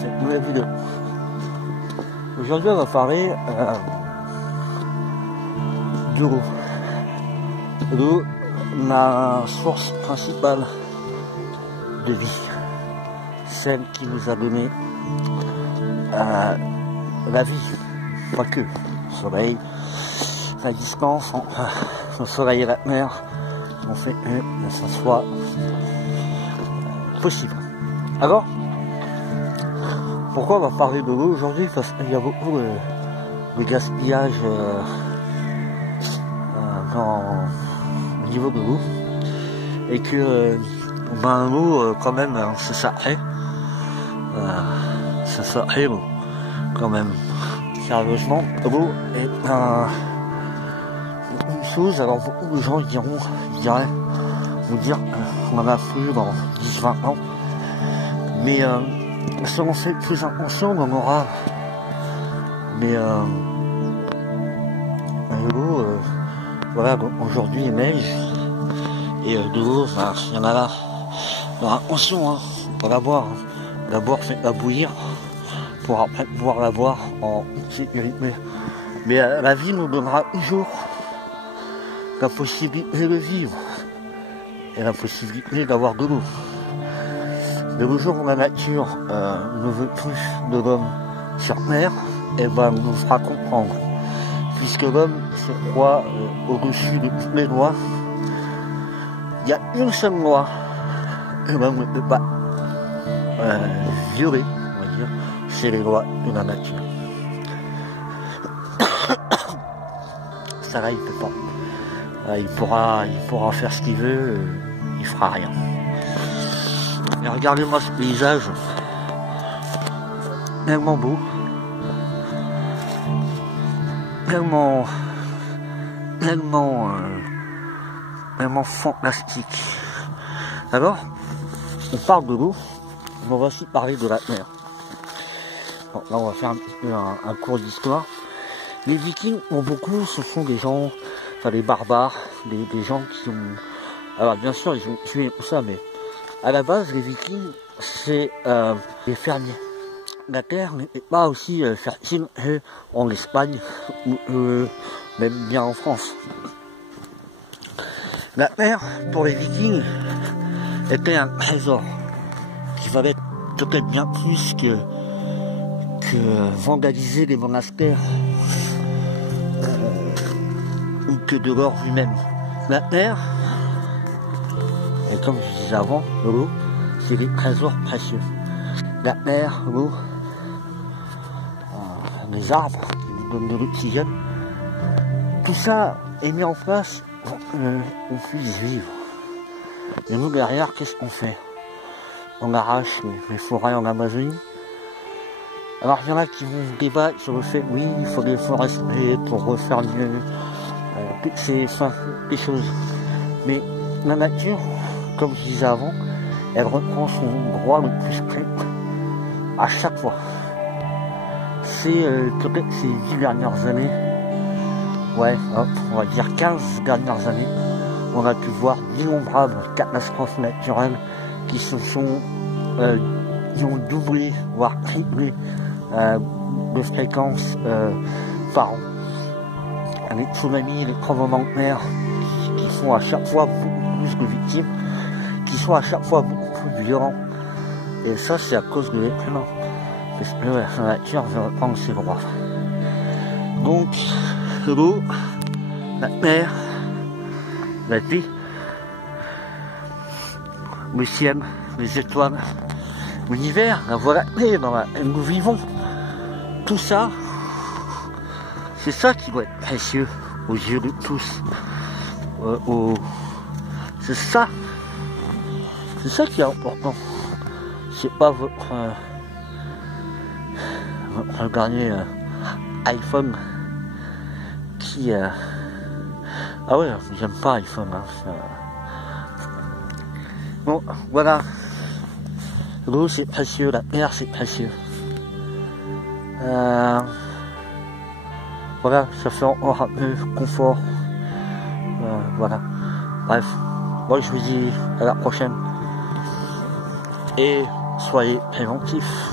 cette nouvelle vidéo. Aujourd'hui on va parler de l'eau. L'eau, la source principale de vie, celle qui nous a donné la vie, pas que le soleil, la distance entre le soleil et la mer, on fait que ça soit possible. Alors, pourquoi on va parler de l'eau aujourd'hui? Parce qu'il y a beaucoup de gaspillage au niveau de l'eau, et que l'eau quand même c'est sacré, l'eau quand même, sérieusement. L'eau est une chose, alors beaucoup de gens diraient nous dire qu'on en a plus dans 10-20 ans, mais si on fait plus attention, on en aura. Mais l'eau, voilà, aujourd'hui il neige, et de l'eau, il y en a là. Alors attention, hein, pour la boire, d'abord faites-la bouillir, pour après pouvoir la boire en sécurité. Mais la vie nous donnera toujours la possibilité de vivre, et la possibilité d'avoir de l'eau. Mais le jour où la nature ne veut plus de l'homme sur terre, et ben nous fera comprendre. Puisque l'homme se croit au-dessus de toutes les lois, il y a une seule loi que l'homme ne peut pas violer, on va dire, c'est les lois de la nature. Ça là, il peut pas. Il pourra faire ce qu'il veut, il fera rien. Et regardez-moi ce paysage, tellement beau, tellement fantastique. Alors, on parle de l'eau, on va aussi parler de la mer. Bon, là, on va faire un petit peu un cours d'histoire. Les Vikings, pour beaucoup, ce sont des gens, enfin des barbares, des gens qui ont... Alors bien sûr, ils ont tué tout ça, mais à la base, les Vikings, c'est des fermiers. La terre n'était pas aussi fertile en Espagne, ou même bien en France. La mer, pour les Vikings, était un trésor qui valait peut-être bien plus que vandaliser les monastères ou que de l'or lui-même. La terre, et comme je disais avant, l'eau, c'est des trésors précieux. La mer, l'eau, les arbres qui nous donnent de l'oxygène, tout ça est mis en place pour qu'on puisse vivre. Et nous derrière, qu'est-ce qu'on fait? On arrache les forêts en Amazonie. Alors il y en a qui vont débattre sur le fait, oui, il faut déforester pour refaire mieux, toutes ces choses. Mais la nature, comme je disais avant, elle reprend son droit le plus strict à chaque fois. C'est peut-être ces 10 dernières années, ouais, hop, on va dire 15 dernières années, on a pu voir d'innombrables catastrophes naturelles qui ont doublé, voire triplé de fréquence par an. Les tsunamis, les tremblements de mer qui sont à chaque fois beaucoup plus de victimes, qui sont à chaque fois beaucoup plus violents. Et ça, c'est à cause de l'être humain. Parce que la nature veut reprendre ses droits. Donc, l'eau, la mer, la vie, le ciel, les étoiles, l'univers, la voie lactée dans laquelle nous vivons, tout ça, c'est ça qui doit être précieux aux yeux de tous. C'est ça qui est important. C'est pas votre dernier iPhone qui... Ah ouais, j'aime pas iPhone. Hein, bon, voilà. L'eau c'est précieux, la mer c'est précieux. Voilà, ça fait encore un peu confort. Voilà. Bref, moi je vous dis à la prochaine. Et soyez préventifs.